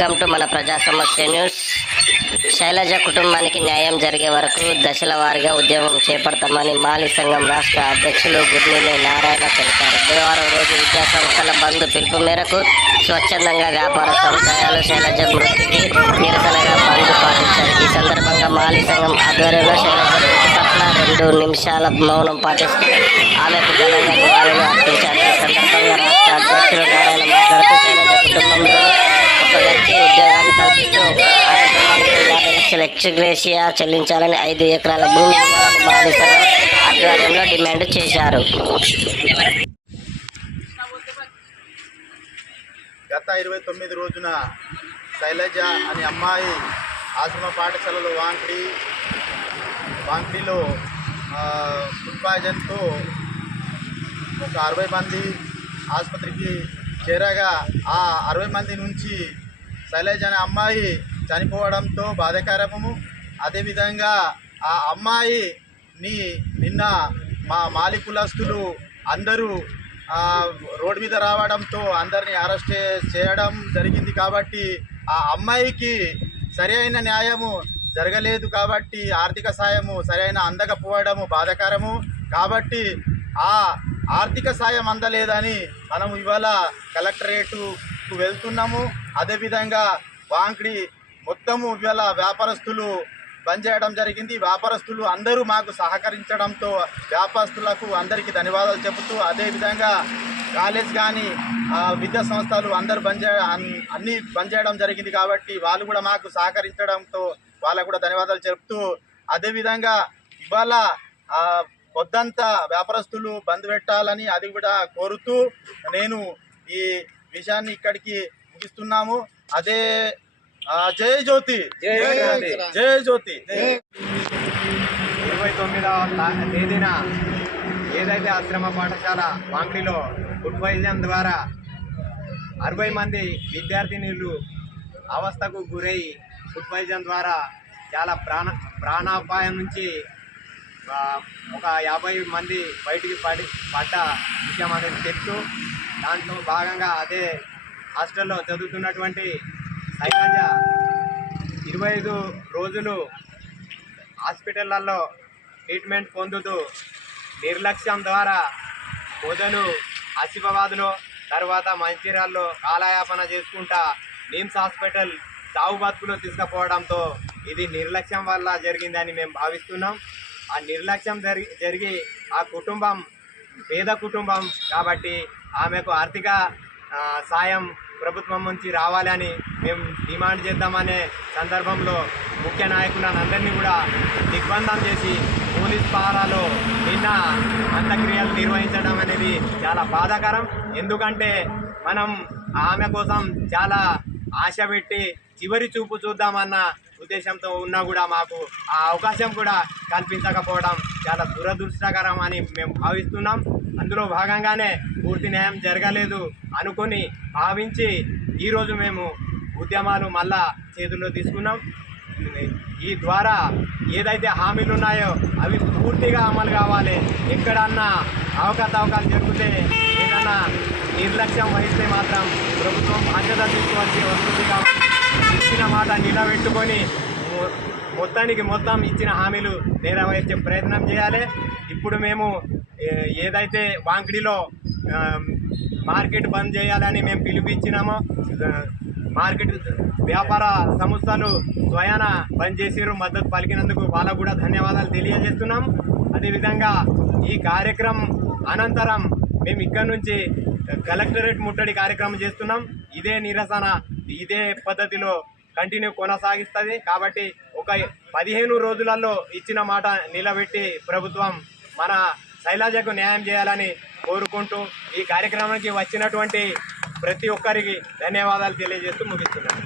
Welcome to మన ప్రజా సమస్య న్యూస్. శైలజ కుటుంబానికి న్యాయం జరిగే వరకు దశల వారీగా ఉద్యమం చేపడతామని మాలి సంఘం రాష్ట్ర అధ్యక్షులు గుర్నీలి నారాయణ తెలిపారు. బుధవారం రోజు విద్యా సంస్థల బంద్ పిలుపు మేరకు స్వచ్ఛందంగా వ్యాపార సముదాయాలు శైలజ మృతికి నిరసనగా బంద్ పాటించారు. ఈ సందర్భంగా మాలి సంఘం ఆధ్వర్యంలో శైలజ పట్ల రెండు నిమిషాల మౌనం పాటిస్తూ ఆమెకు ఘనంగా నివాళులు అర్పించారు ఈ సందర్భంగా రాష్ట్ర అధ్యక్షులు నారాయణ మాట్లాడుతూ శైలజ కుటుంబంలో ఒక వ్యక్తి ఉద్యోగాన్ని కల్పిస్తూ ఆ కుటుంబానికి యాభై లక్షల ఎక్స్గ్రేషియా చెల్లించాలని ఐదు ఎకరాల భూమి ఆధ్వర్యంలో డిమాండ్ చేశారు. గత ఇరవై తొమ్మిది రోజున శైలజ అనే అమ్మాయి ఆశ్రమ పాఠశాలలో వాంకిడి వాంకిడిలో ఫుడ్ పాయిజన్తో ఒక అరవై మంది ఆసుపత్రికి చేరగా ఆ అరవై మంది నుంచి శైలజ అనే అమ్మాయి చనిపోవడంతో బాధాకరము. అదేవిధంగా ఆ అమ్మాయిని నిన్న మా మాలి కులస్తులు అందరూ రోడ్డు మీద రావడంతో అందరిని అరెస్ట్ చేయడం జరిగింది కాబట్టి ఆ అమ్మాయికి సరైన న్యాయము జరగలేదు కాబట్టి ఆర్థిక సాయము సరైన అందకపోవడము బాధకరము. కాబట్టి ఆ ఆర్థిక సాయం అందలేదని మనం ఇవాళ కలెక్టరేటుకు వెళ్తున్నాము. అదేవిధంగా వాంకిడి మొత్తము ఇవాళ వ్యాపారస్తులు బంద్ చేయడం జరిగింది. వ్యాపారస్తులు అందరూ మాకు సహకరించడంతో వ్యాపారస్తులకు అందరికీ ధన్యవాదాలు చెబుతూ అదేవిధంగా కాలేజ్ కానీ విద్యా సంస్థలు అందరూ బంద్ చేయ అన్నీ బంద్ చేయడం జరిగింది కాబట్టి వాళ్ళు కూడా మాకు సహకరించడంతో వాళ్ళకు కూడా ధన్యవాదాలు చెబుతూ అదేవిధంగా ఇవాళ పొద్దంతా వ్యాపారస్తులు బంద్ పెట్టాలని అది కూడా కోరుతూ నేను ఈ విషయాన్ని ఇక్కడికి ముగిస్తున్నాము. అదే జై జ్యోతి. జై జ్యోతి. ఇరవై తొమ్మిదవ తా- తేదీన ఏదైతే ఆశ్రమ పాఠశాల వాంకిలో ఫుడ్ పాయిజన్ ద్వారా అరవై మంది విద్యార్థినులు అవస్థకు గురై ఫుడ్ పాయిజన్ ద్వారా చాలా ప్రాణ ప్రాణాపాయం నుంచి ఒక యాభై మంది బయటికి పడి పడ్డ విషయం అనేది చెప్తూ దాంట్లో భాగంగా అదే హాస్టల్లో చదువుతున్నటువంటి శైలజ ఇరవై ఐదు రోజులు హాస్పిటళ్ళలో ట్రీట్మెంట్ పొందుతూ నిర్లక్ష్యం ద్వారా మొదలు ఆసిఫాబాద్లో తర్వాత మంచిర్యాల్లో కాలయాపన చేసుకుంటా నిమ్స్ హాస్పిటల్ చావు బతుకులో తీసుకుపోవడంతో ఇది నిర్లక్ష్యం వల్ల జరిగిందని మేము భావిస్తున్నాం. ఆ నిర్లక్ష్యం జరిగి జరిగి ఆ కుటుంబం పేద కుటుంబం కాబట్టి ఆమెకు ఆర్థిక సాయం ప్రభుత్వం నుంచి రావాలని మేము డిమాండ్ చేద్దామనే సందర్భంలో ముఖ్య నాయకులను అందరినీ కూడా దిగ్బంధం చేసి పోలీస్ పహారాలో నిన్న అంత్యక్రియలు నిర్వహించడం అనేది చాలా బాధాకరం. ఎందుకంటే మనం ఆమె కోసం చాలా ఆశ పెట్టి చివరి చూపు చూద్దామన్న ఉద్దేశంతో ఉన్నా కూడా మాకు ఆ అవకాశం కూడా కల్పించకపోవడం చాలా దురదృష్టకరం అని మేము భావిస్తున్నాం. అందులో భాగంగానే పూర్తి న్యాయం జరగలేదు అనుకొని భావించి ఈరోజు మేము ఉద్యమాలు మళ్ళా చేతుల్లో తీసుకున్నాం. ఈ ద్వారా ఏదైతే హామీలు ఉన్నాయో అవి పూర్తిగా అమలు కావాలి. ఎక్కడన్నా అవకతవకాలు జరిగితే ఏదన్నా నిర్లక్ష్యం వహిస్తే మాత్రం ప్రభుత్వం బాధ్యత తీసుకోవాల్సి వస్తుంది కాబట్టి ఇచ్చిన మాట నిలబెట్టుకొని మొత్తానికి మొత్తం ఇచ్చిన హామీలు నెరవేర్చే ప్రయత్నం చేయాలి. ఇప్పుడు మేము ఏదైతే వాంకిడిలో మార్కెట్ బంద్ చేయాలని మేము పిలిపించినామో మార్కెట్ వ్యాపార సంస్థలు స్వయాన బంద్ చేసిరు మద్దతు పలికినందుకు వాళ్ళకు కూడా ధన్యవాదాలు తెలియజేస్తున్నాం. అదేవిధంగా ఈ కార్యక్రమం అనంతరం మేము ఇక్కడి నుంచి కలెక్టరేట్ ముట్టడి కార్యక్రమం చేస్తున్నాం. ఇదే నిరసన ఇదే పద్ధతిలో కంటిన్యూ కొనసాగిస్తుంది. కాబట్టి ఒక పదిహేను రోజులలో ఇచ్చిన మాట నిలబెట్టి ప్రభుత్వం మన శైలజకు న్యాయం చేయాలని కోరుకుంటూ ఈ కార్యక్రమానికి వచ్చినటువంటి ప్రతి ఒక్కరికి ధన్యవాదాలు తెలియజేస్తూ ముగిస్తున్నాను.